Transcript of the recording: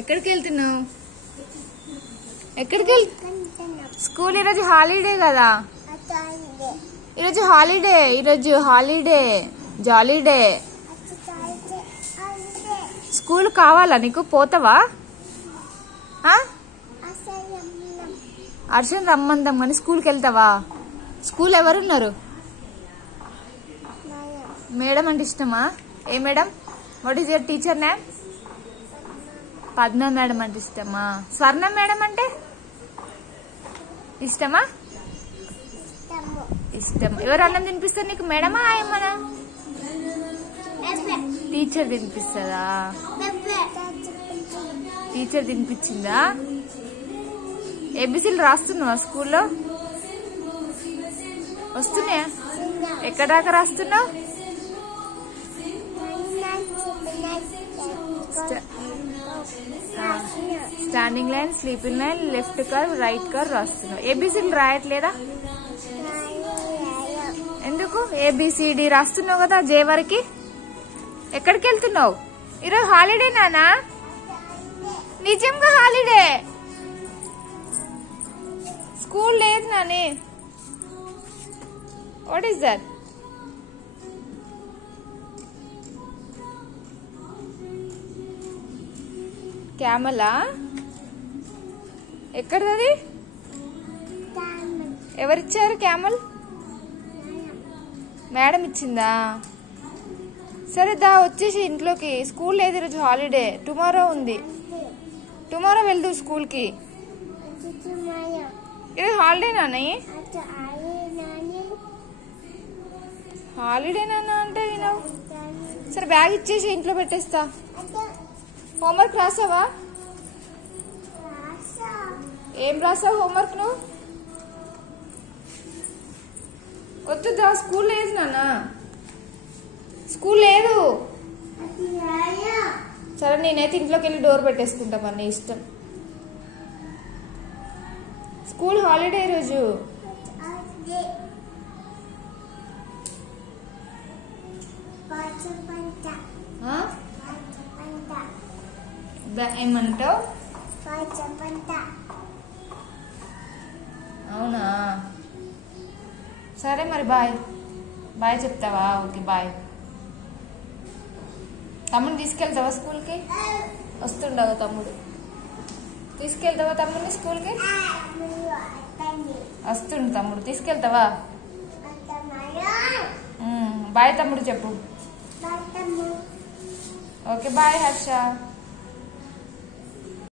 ఎక్కడికి వెళ్తున్నావు? స్కూల్ ఈరోజు హాలిడే కదా. ఈరోజు హాలిడే జాలీడే. స్కూల్ కావాలా నీకు? పోతావా? అర్షం రమ్మందాం కానీ స్కూల్కి వెళ్తావా? స్కూల్ ఎవరున్నారు? మేడం అంటే ఇష్టమా? ఏ madam? What is your teacher name? Padma madam అంటే ఇష్టమా? స్వర్ణ మేడం అంటే ఇష్టమా? ఇష్టం. ఎవరు అన్నం తినిపిస్తారు నీకు? మేడమా ఏమన్నా? టీచర్ తినిపిస్తుందా? టీచర్ తినిపించిందా? ఏబిసిలు రాస్తున్నావా స్కూల్లో? వస్తున్నాయా? ఎక్కడ దాకా రాస్తున్నావు? Standing line, sleeping line, left curve, right curve రాస్తున్నావు. ఏబిసిలు రాయట్లేదా? ఎందుకు? ఏబిసిడి రాస్తున్నావు కదా జే వరకు. ఎక్కడికి వెళ్తున్నావు? ఈరోజు హాలిడే నానా? నిజంగా హాలిడే. స్కూల్ లేదు నాని. What is that? క్యామలా? ఎక్కడది? ఎవరిచ్చారు క్యామల్? మేడం ఇచ్చిందా? సరే దా వచ్చేసి ఇంట్లోకి. స్కూల్ లేదు ఈరోజు హాలిడే. టుమారో ఉంది. టుమారో వెళ్దు స్కూల్కి. ఈరోజు హాలిడే నాని. హాలిడే నాన్న అంటే వినవు. సరే బ్యాగ్ ఇచ్చేసి ఇంట్లో పెట్టేస్తా. హోంవర్క్ రాసావా? ఏం రాసావు హోంవర్క్ నువ్వు? వద్దుదా, స్కూల్ లేదు నాన్న. స్కూల్ లేదు. సరే నేనైతే ఇంట్లోకి వెళ్ళి డోర్ పెట్టేసుకుంటా. మరి నీ ఇష్టం. స్కూల్ హాలిడే ఈరోజు. ఏమంటావు? అవునా? సరే మరి బాయ్. బాయ్ చెప్తావా? Okay bye. తమ్ముడు తీసుకెళ్తావా స్కూల్కి? వస్తుండవు తమ్ముడు. తీసుకెళ్తావా తమ్ముడిని స్కూల్కి? వస్తుండు తమ్ముడు. తీసుకెళ్తావా? బాయ్ తమ్ముడు చెప్పు. Okay bye Harsha.